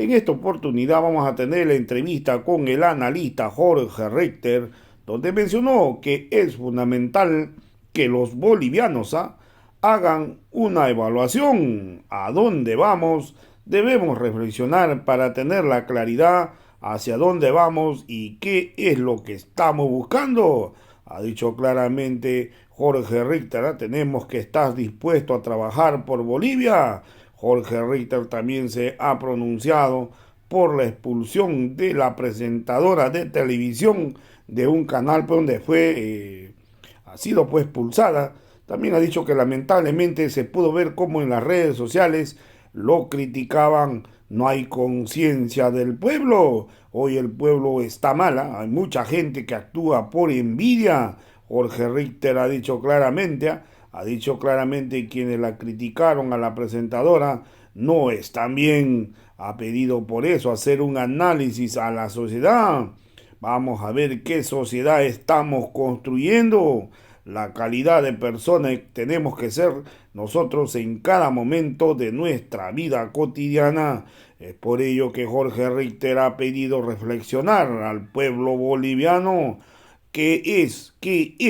En esta oportunidad vamos a tener la entrevista con el analista Jorge Richter, donde mencionó que es fundamental que los bolivianos hagan una evaluación a dónde vamos. Debemos reflexionar para tener la claridad hacia dónde vamos y qué es lo que estamos buscando. Ha dicho claramente Jorge Richter, tenemos que estar dispuesto a trabajar por Bolivia. Jorge Richter también se ha pronunciado por la expulsión de la presentadora de televisión de un canal donde ha sido pues expulsada. También ha dicho que lamentablemente se pudo ver cómo en las redes sociales lo criticaban. No hay conciencia del pueblo. Hoy el pueblo está mala. Hay mucha gente que actúa por envidia. Jorge Richter ha dicho claramente quienes la criticaron a la presentadora no están bien. Ha pedido por eso hacer un análisis a la sociedad. Vamos a ver qué sociedad estamos construyendo, la calidad de persona que tenemos que ser nosotros en cada momento de nuestra vida cotidiana. Es por ello que Jorge Richter ha pedido reflexionar al pueblo boliviano qué es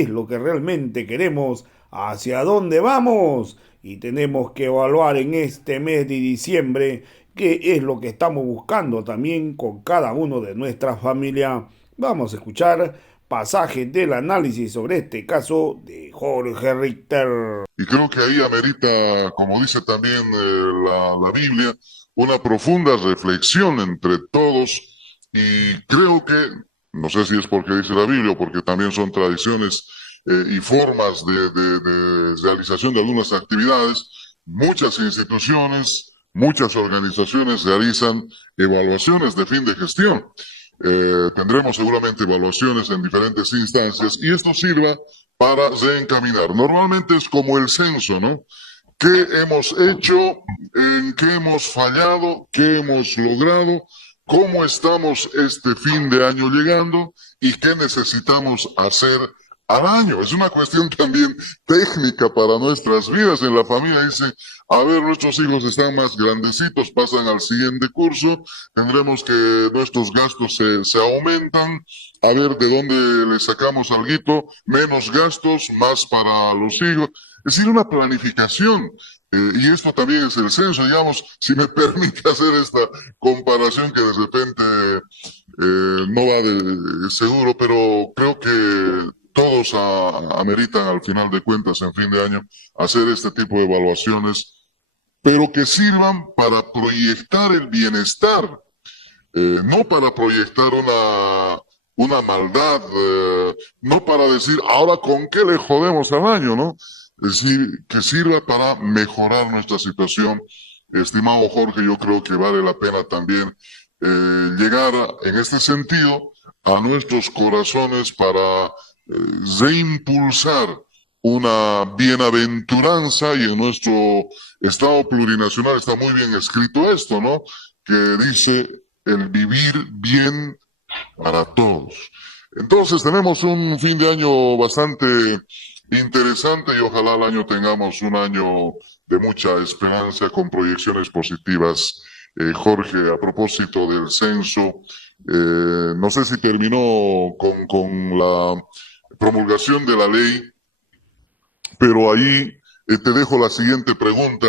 lo que realmente queremos, hacia dónde vamos, y tenemos que evaluar en este mes de diciembre qué es lo que estamos buscando también con cada uno de nuestra familia. Vamos a escuchar pasajes del análisis sobre este caso de Jorge Richter. Y creo que ahí amerita, como dice también la Biblia, una profunda reflexión entre todos. Y creo que, no sé si es porque dice la Biblia o porque también son tradiciones y formas de realización de algunas actividades, muchas instituciones, muchas organizaciones realizan evaluaciones de fin de gestión. Tendremos seguramente evaluaciones en diferentes instancias y esto sirva para reencaminar. Normalmente es como el censo, ¿no? ¿Qué hemos hecho? ¿En qué hemos fallado? ¿Qué hemos logrado? ¿Cómo estamos este fin de año llegando? ¿Y qué necesitamos hacer al año? Es una cuestión también técnica para nuestras vidas. En la familia dice, a ver, nuestros hijos están más grandecitos, pasan al siguiente curso, tendremos que nuestros gastos se aumentan, a ver de dónde le sacamos alguito, menos gastos, más para los hijos. Es decir, una planificación. Y esto también es el censo, digamos, si me permite hacer esta comparación que de repente no va de seguro, pero creo que todos ameritan al final de cuentas, en fin de año, hacer este tipo de evaluaciones, pero que sirvan para proyectar el bienestar, no para proyectar una maldad, no para decir, ahora con qué le jodemos al año, ¿no? Es decir, que sirva para mejorar nuestra situación. Estimado Jorge, yo creo que vale la pena también llegar en este sentido a nuestros corazones para reimpulsar una bienaventuranza y en nuestro Estado plurinacional está muy bien escrito esto, ¿no? Que dice el vivir bien para todos. Entonces tenemos un fin de año bastante interesante y ojalá el año tengamos un año de mucha esperanza con proyecciones positivas. Jorge, a propósito del censo, no sé si terminó con la promulgación de la ley, pero ahí te dejo la siguiente pregunta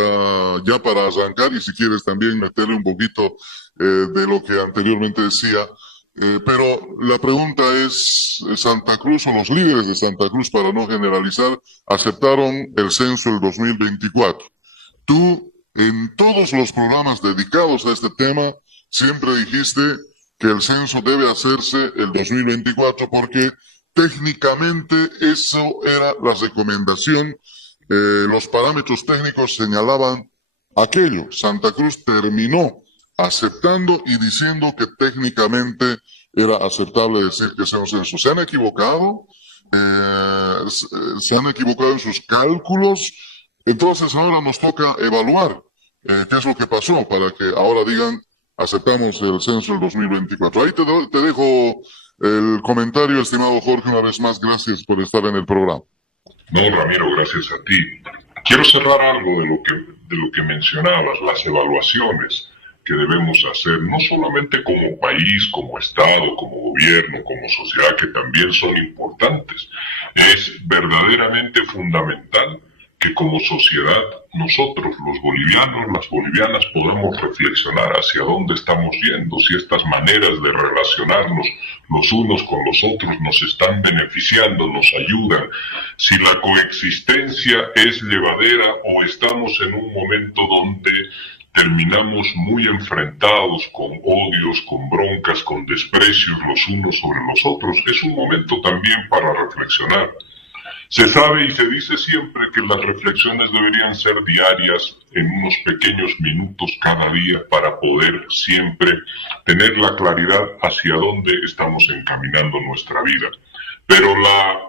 ya para arrancar y si quieres también meterle un poquito de lo que anteriormente decía. Pero la pregunta es, Santa Cruz o los líderes de Santa Cruz, para no generalizar, aceptaron el censo el 2024. Tú, en todos los programas dedicados a este tema, siempre dijiste que el censo debe hacerse el 2024 porque técnicamente eso era la recomendación. Los parámetros técnicos señalaban aquello. Santa Cruz terminó aceptando y diciendo que técnicamente era aceptable decir que sea un censo. ¿Se han equivocado? ¿Se han equivocado en sus cálculos? Entonces ahora nos toca evaluar qué es lo que pasó para que ahora digan aceptamos el censo del 2024. Ahí te dejo el comentario, estimado Jorge, una vez más, gracias por estar en el programa. No, Ramiro, gracias a ti. Quiero cerrar algo de lo que mencionabas, las evaluaciones. que debemos hacer, no solamente como país, como Estado, como gobierno, como sociedad, que también son importantes. Es verdaderamente fundamental que como sociedad nosotros, los bolivianos, las bolivianas, podamos reflexionar hacia dónde estamos yendo, si estas maneras de relacionarnos los unos con los otros nos están beneficiando, nos ayudan, si la coexistencia es llevadera o estamos en un momento donde terminamos muy enfrentados con odios, con broncas, con desprecios los unos sobre los otros. Es un momento también para reflexionar. Se sabe y se dice siempre que las reflexiones deberían ser diarias, en unos pequeños minutos cada día, para poder siempre tener la claridad hacia dónde estamos encaminando nuestra vida. Pero la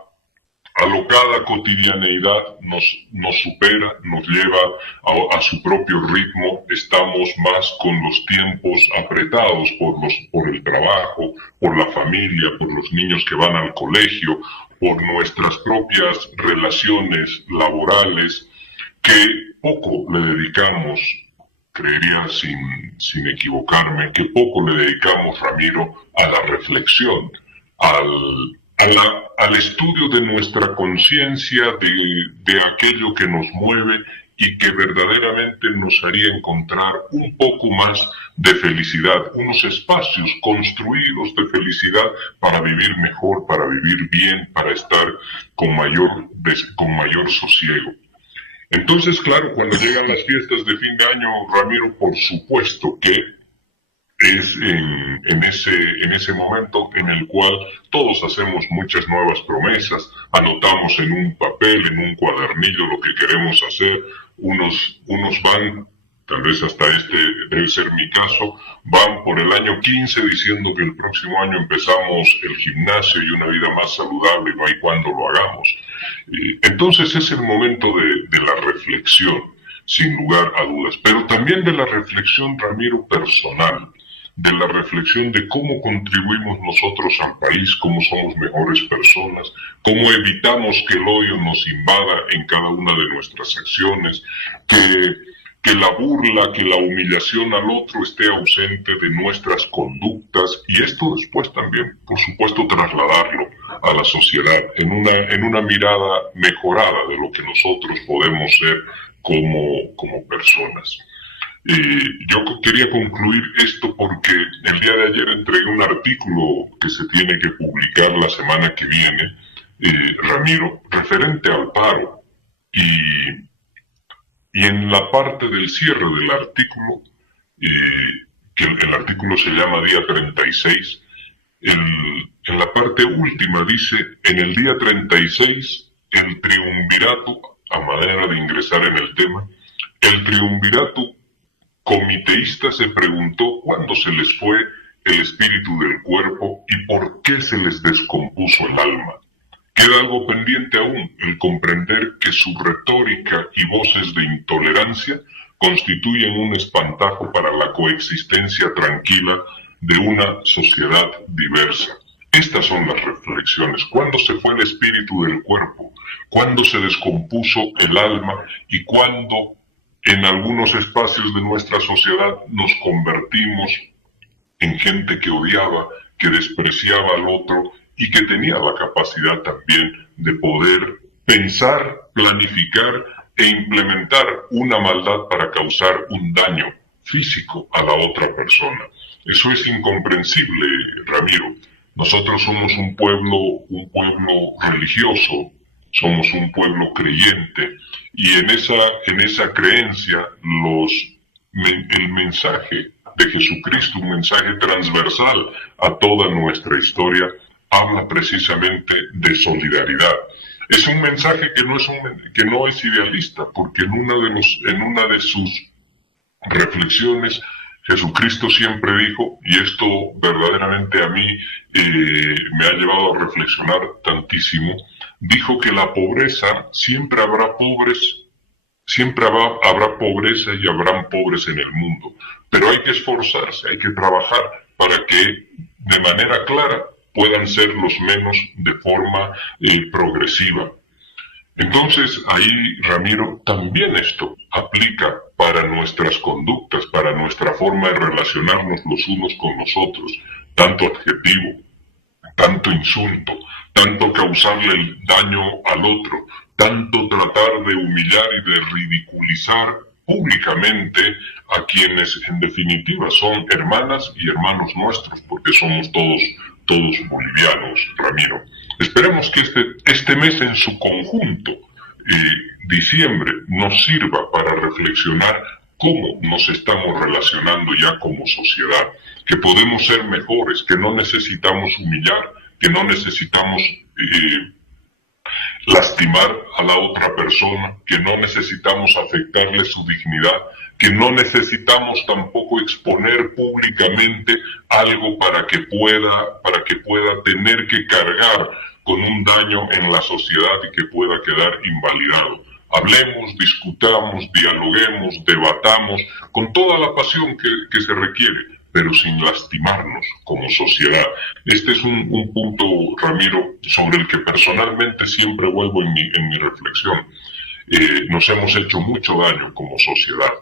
alocada cotidianeidad nos supera, nos lleva a su propio ritmo. Estamos más con los tiempos apretados por el trabajo, por la familia, por los niños que van al colegio, por nuestras propias relaciones laborales, que poco le dedicamos, creería sin equivocarme, que poco le dedicamos, Ramiro, a la reflexión, al estudio de nuestra conciencia, de aquello que nos mueve y que verdaderamente nos haría encontrar un poco más de felicidad, unos espacios construidos de felicidad para vivir mejor, para vivir bien, para estar con mayor sosiego. Entonces, claro, cuando llegan las fiestas de fin de año, Ramiro, por supuesto que es en ese momento en el cual todos hacemos muchas nuevas promesas, anotamos en un papel, en un cuadernillo lo que queremos hacer, unos van, tal vez hasta este debe ser mi caso, van por el año 15 diciendo que el próximo año empezamos el gimnasio y una vida más saludable, no hay cuándo lo hagamos. Entonces es el momento de la reflexión, sin lugar a dudas, pero también de la reflexión, Ramiro, personal, de la reflexión de cómo contribuimos nosotros al país, cómo somos mejores personas, cómo evitamos que el odio nos invada en cada una de nuestras acciones, que la burla, que la humillación al otro esté ausente de nuestras conductas, y esto después también, por supuesto, trasladarlo a la sociedad en una mirada mejorada de lo que nosotros podemos ser como personas. Yo quería concluir esto porque el día de ayer entregué un artículo que se tiene que publicar la semana que viene, Ramiro, referente al paro. Y en la parte del cierre del artículo, que el artículo se llama Día 36, en la parte última dice: en el día 36, el triunvirato, a manera de ingresar en el tema, el triunvirato comiteísta se preguntó cuándo se les fue el espíritu del cuerpo y por qué se les descompuso el alma. Queda algo pendiente aún, el comprender que su retórica y voces de intolerancia constituyen un espantajo para la coexistencia tranquila de una sociedad diversa. Estas son las reflexiones. ¿Cuándo se fue el espíritu del cuerpo? ¿Cuándo se descompuso el alma? ¿Y cuándo en algunos espacios de nuestra sociedad nos convertimos en gente que odiaba, que despreciaba al otro y que tenía la capacidad también de poder pensar, planificar e implementar una maldad para causar un daño físico a la otra persona? Eso es incomprensible, Ramiro. Nosotros somos un pueblo religioso, somos un pueblo creyente, y en esa creencia el mensaje de Jesucristo, un mensaje transversal a toda nuestra historia, habla precisamente de solidaridad. Es un mensaje que no es idealista, porque en una de sus reflexiones Jesucristo siempre dijo, y esto verdaderamente a mí me ha llevado a reflexionar tantísimo, dijo que la pobreza, siempre habrá pobreza y habrán pobres en el mundo, pero hay que esforzarse, hay que trabajar para que de manera clara puedan ser los menos de forma progresiva. Entonces ahí, Ramiro, también esto aplica para nuestras conductas, para nuestra forma de relacionarnos los unos con los otros. Tanto adjetivo, tanto insulto, tanto causarle el daño al otro, tanto tratar de humillar y de ridiculizar públicamente a quienes en definitiva son hermanas y hermanos nuestros, porque somos todos bolivianos, Ramiro. Esperemos que este mes en su conjunto, diciembre, nos sirva para reflexionar cómo nos estamos relacionando ya como sociedad, que podemos ser mejores, que no necesitamos humillar, que no necesitamos lastimar a la otra persona, que no necesitamos afectarle su dignidad, que no necesitamos tampoco exponer públicamente algo para que pueda tener que cargar con un daño en la sociedad y que pueda quedar invalidado. Hablemos, discutamos, dialoguemos, debatamos con toda la pasión que se requiere, pero sin lastimarnos como sociedad. Este es un punto, Ramiro, sobre el que personalmente siempre vuelvo en mi reflexión. Nos hemos hecho mucho daño como sociedad.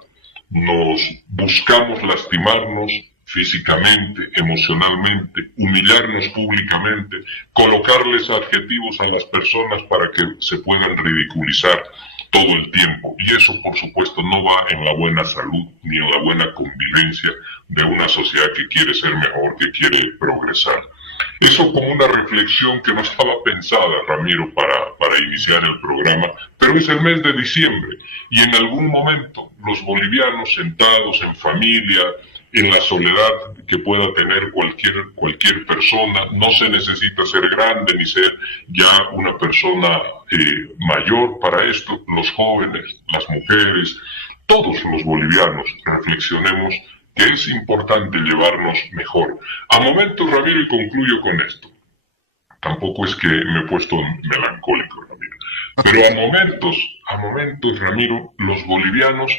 Nos buscamos lastimarnos físicamente, emocionalmente, humillarnos públicamente, colocarles adjetivos a las personas para que se puedan ridiculizar todo el tiempo. Y eso, por supuesto, no va en la buena salud ni en la buena convivencia de una sociedad que quiere ser mejor, que quiere progresar. Eso como una reflexión que no estaba pensada, Ramiro, para iniciar el programa, pero es el mes de diciembre y en algún momento los bolivianos sentados en familia, en la soledad que pueda tener cualquier persona, no se necesita ser grande ni ser ya una persona mayor para esto, los jóvenes, las mujeres, todos los bolivianos reflexionemos que es importante llevarnos mejor. A momentos, Ramiro, y concluyo con esto, tampoco es que me he puesto melancólico, Ramiro, pero a momentos, Ramiro, los bolivianos,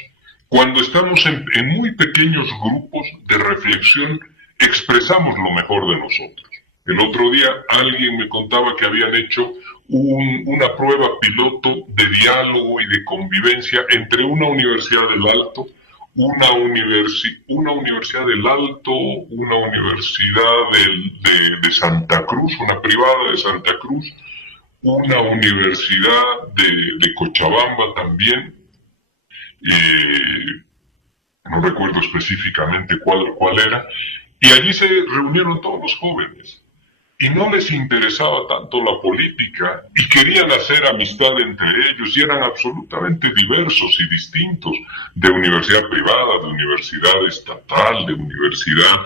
cuando estamos en muy pequeños grupos de reflexión, expresamos lo mejor de nosotros. El otro día alguien me contaba que habían hecho una prueba piloto de diálogo y de convivencia entre una universidad del Alto, una universidad del Alto, una universidad de Santa Cruz, una privada de Santa Cruz, una universidad de Cochabamba también, no recuerdo específicamente cuál era, y allí se reunieron todos los jóvenes. Y no les interesaba tanto la política y querían hacer amistad entre ellos y eran absolutamente diversos y distintos, de universidad privada, de universidad estatal, de universidad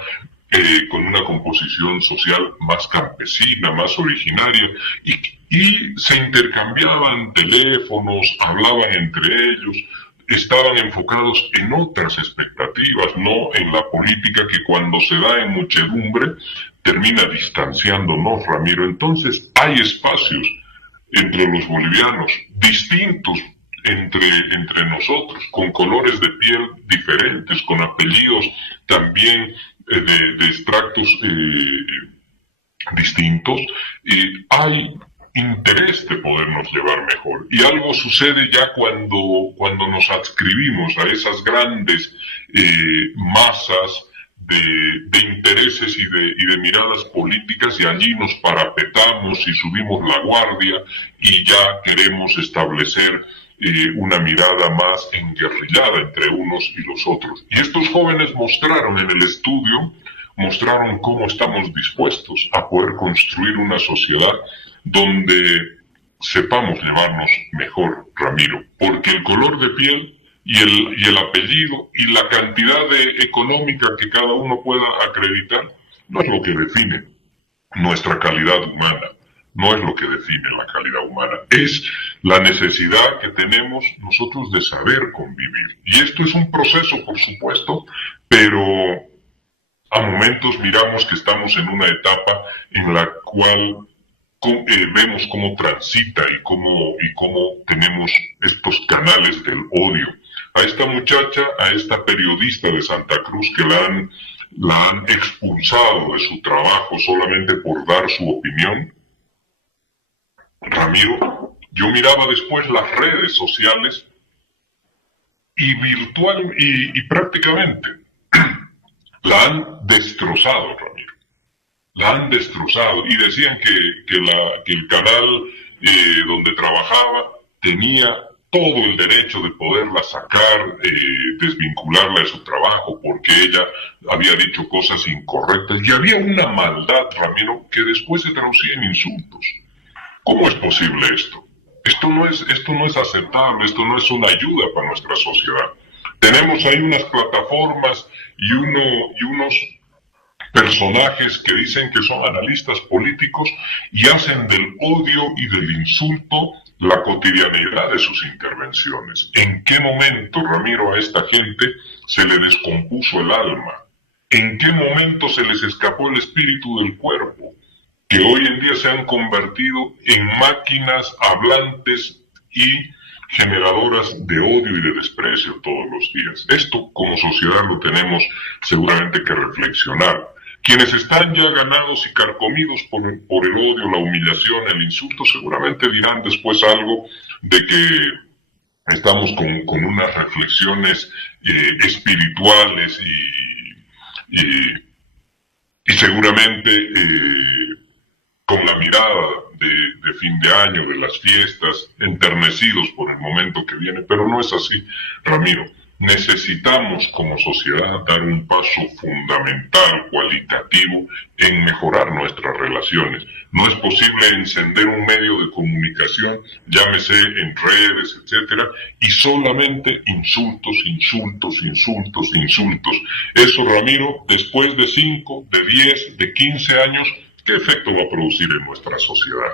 con una composición social más campesina, más originaria, y se intercambiaban teléfonos, hablaban entre ellos, estaban enfocados en otras expectativas, no en la política que cuando se da en muchedumbre termina distanciándonos, Ramiro. Entonces hay espacios entre los bolivianos, distintos entre nosotros, con colores de piel diferentes, con apellidos también de extractos distintos, hay interés de podernos llevar mejor. Y algo sucede ya cuando nos adscribimos a esas grandes masas de intereses y de miradas políticas, y allí nos parapetamos y subimos la guardia y ya queremos establecer una mirada más enguerrillada entre unos y los otros. Y estos jóvenes mostraron en el estudio, mostraron cómo estamos dispuestos a poder construir una sociedad donde sepamos llevarnos mejor, Ramiro, porque el color de piel y el apellido y la cantidad económica que cada uno pueda acreditar no es lo que define nuestra calidad humana, no es lo que define la calidad humana, es la necesidad que tenemos nosotros de saber convivir. Y esto es un proceso, por supuesto, pero a momentos miramos que estamos en una etapa en la cual vemos cómo transita y cómo tenemos estos canales del odio. A esta muchacha, a esta periodista de Santa Cruz que la han expulsado de su trabajo solamente por dar su opinión, Ramiro, yo miraba después las redes sociales y virtual y prácticamente la han destrozado, Ramiro. La han destrozado y decían que el canal donde trabajaba tenía todo el derecho de poderla sacar, desvincularla de su trabajo porque ella había dicho cosas incorrectas y había una maldad, Ramiro, que después se traducía en insultos. ¿Cómo es posible esto? Esto no es aceptable, esto no es una ayuda para nuestra sociedad. Tenemos ahí unas plataformas y unos personajes que dicen que son analistas políticos y hacen del odio y del insulto la cotidianidad de sus intervenciones. ¿En qué momento, Ramiro, a esta gente se le descompuso el alma? ¿En qué momento se les escapó el espíritu del cuerpo? Que hoy en día se han convertido en máquinas hablantes y generadoras de odio y de desprecio todos los días. Esto como sociedad lo tenemos seguramente que reflexionar. Quienes están ya ganados y carcomidos por el odio, la humillación, el insulto, seguramente dirán después algo de que estamos con unas reflexiones espirituales y seguramente con la mirada de fin de año, de las fiestas, enternecidos por el momento que viene, pero no es así, Ramiro. Necesitamos como sociedad dar un paso fundamental, cualitativo, en mejorar nuestras relaciones. No es posible encender un medio de comunicación, llámese en redes, etcétera, y solamente insultos, insultos, insultos, insultos. Eso, Ramiro, después de 5, de 10, de 15 años, ¿qué efecto va a producir en nuestra sociedad?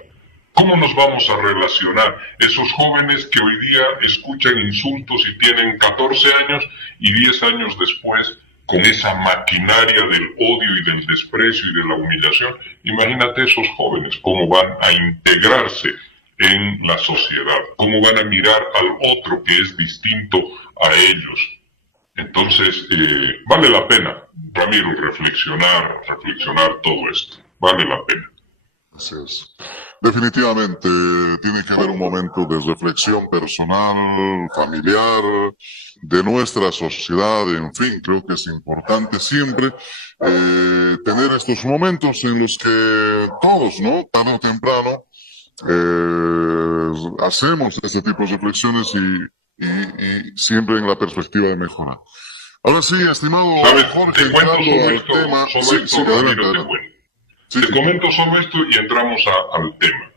¿Cómo nos vamos a relacionar esos jóvenes que hoy día escuchan insultos y tienen 14 años y 10 años después con esa maquinaria del odio y del desprecio y de la humillación? Imagínate esos jóvenes cómo van a integrarse en la sociedad, cómo van a mirar al otro que es distinto a ellos. Entonces, vale la pena, Ramiro, reflexionar todo esto. Vale la pena. Así es. Definitivamente tiene que haber un momento de reflexión personal, familiar, de nuestra sociedad, en fin, creo que es importante siempre tener estos momentos en los que todos, ¿no? Tarde o temprano, hacemos este tipo de reflexiones y siempre en la perspectiva de mejorar. Ahora sí, estimado Jorge, entrando al tema. Sí, adelante. Te comento solo esto y entramos al tema.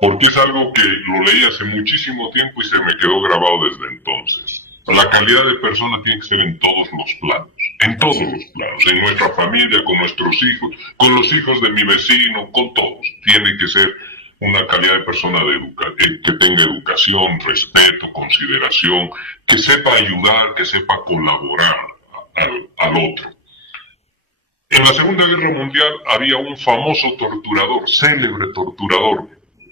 Porque es algo que lo leí hace muchísimo tiempo y se me quedó grabado desde entonces. La calidad de persona tiene que ser en todos los planos. En todos los planos. En nuestra familia, con nuestros hijos, con los hijos de mi vecino, con todos. Tiene que ser una calidad de persona que tenga educación, respeto, consideración, que sepa ayudar, que sepa colaborar al otro. En la Segunda Guerra Mundial había un famoso torturador, célebre torturador,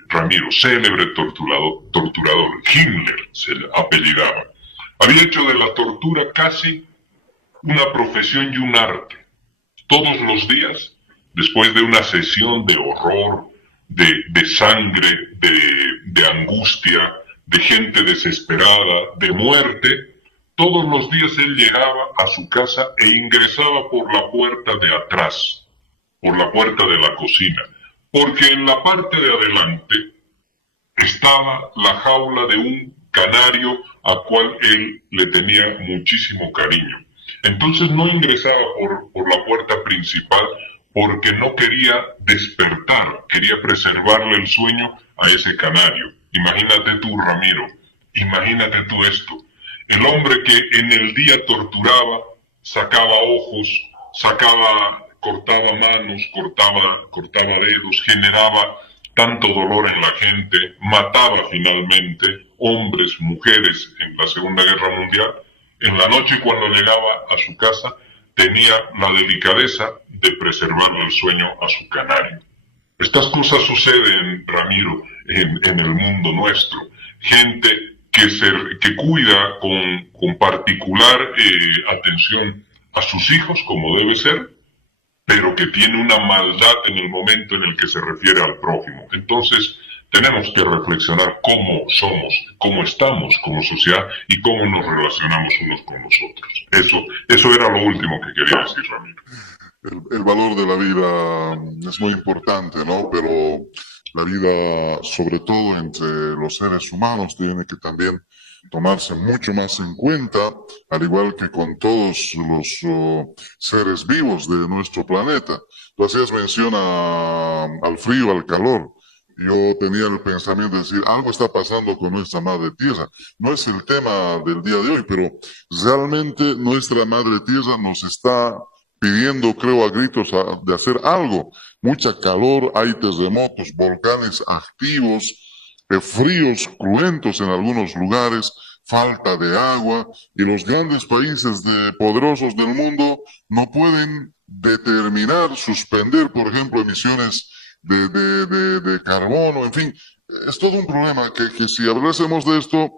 Ramiro, célebre torturador, Himmler se le apellidaba. Había hecho de la tortura casi una profesión y un arte. Todos los días, después de una sesión de horror, de sangre, de angustia, de gente desesperada, de muerte, todos los días él llegaba a su casa e ingresaba por la puerta de atrás, por la puerta de la cocina, porque en la parte de adelante estaba la jaula de un canario a cual él le tenía muchísimo cariño. Entonces no ingresaba por la puerta principal porque no quería despertar, quería preservarle el sueño a ese canario. Imagínate tú, Ramiro, imagínate tú esto. El hombre que en el día torturaba, sacaba ojos, cortaba manos, cortaba dedos, generaba tanto dolor en la gente, mataba finalmente hombres, mujeres en la Segunda Guerra Mundial. En la noche cuando llegaba a su casa tenía la delicadeza de preservarle el sueño a su canario. Estas cosas suceden, Ramiro, en el mundo nuestro. Gente que cuida con particular atención a sus hijos, como debe ser, pero que tiene una maldad en el momento en el que se refiere al prójimo. Entonces, tenemos que reflexionar cómo somos, cómo estamos como sociedad y cómo nos relacionamos unos con los otros. Eso era lo último que quería decir, Ramiro. El valor de la vida es muy importante, ¿no? Pero la vida, sobre todo entre los seres humanos, tiene que también tomarse mucho más en cuenta, al igual que con todos los seres vivos de nuestro planeta. Tú hacías mención al frío, al calor. Yo tenía el pensamiento de decir, algo está pasando con nuestra madre tierra. No es el tema del día de hoy, pero realmente nuestra madre tierra nos está pidiendo, creo, a gritos de hacer algo. Mucha calor, hay terremotos, volcanes activos, fríos cruentos en algunos lugares, falta de agua, y los grandes países poderosos del mundo no pueden determinar, suspender, por ejemplo, emisiones de carbono, en fin, es todo un problema que si hablásemos de esto,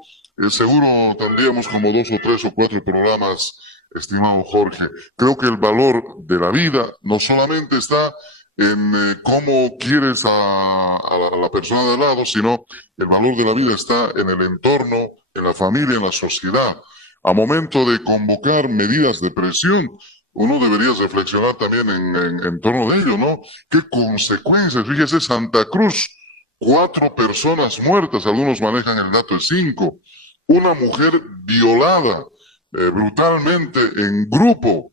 seguro tendríamos como 2 o 3 o 4 programas, estimado Jorge. Creo que el valor de la vida no solamente está en cómo quieres a la persona de al lado, sino el valor de la vida está en el entorno, en la familia, en la sociedad. A momento de convocar medidas de presión, uno debería reflexionar también en torno de ello, ¿no? ¿Qué consecuencias? Fíjese, Santa Cruz, 4 personas muertas, algunos manejan el dato de 5. Una mujer violada brutalmente en grupo.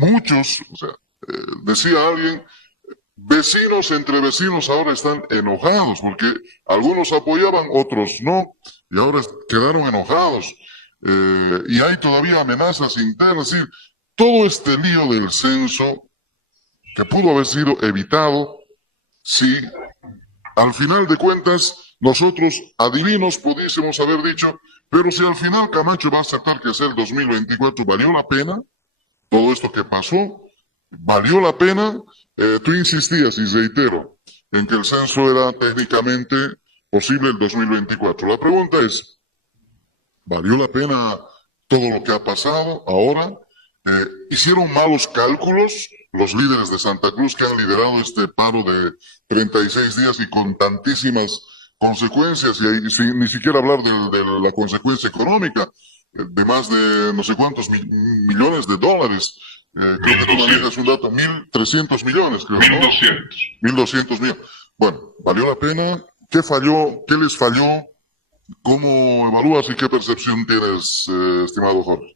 Muchos, o sea, decía alguien, vecinos entre vecinos ahora están enojados porque algunos apoyaban, otros no, y ahora quedaron enojados. Y hay todavía amenazas internas, es decir, todo este lío del censo que pudo haber sido evitado si al final de cuentas nosotros adivinos pudiésemos haber dicho, pero si al final Camacho va a aceptar que es el 2024, ¿valió la pena todo esto que pasó? ¿Valió la pena? Tú insistías, y reitero, en que el censo era técnicamente posible el 2024. La pregunta es, ¿valió la pena todo lo que ha pasado ahora? ¿Hicieron malos cálculos los líderes de Santa Cruz que han liderado este paro de 36 días y con tantísimas consecuencias, y sin ni siquiera hablar de la consecuencia económica, de más de no sé cuántos millones de dólares? Creo que tú manejas un dato, 1.300 millones, creo, ¿no? 1.200. 1.200 millones. Bueno, ¿valió la pena? ¿Qué falló? ¿Qué les falló? ¿Cómo evalúas y qué percepción tienes, estimado Jorge?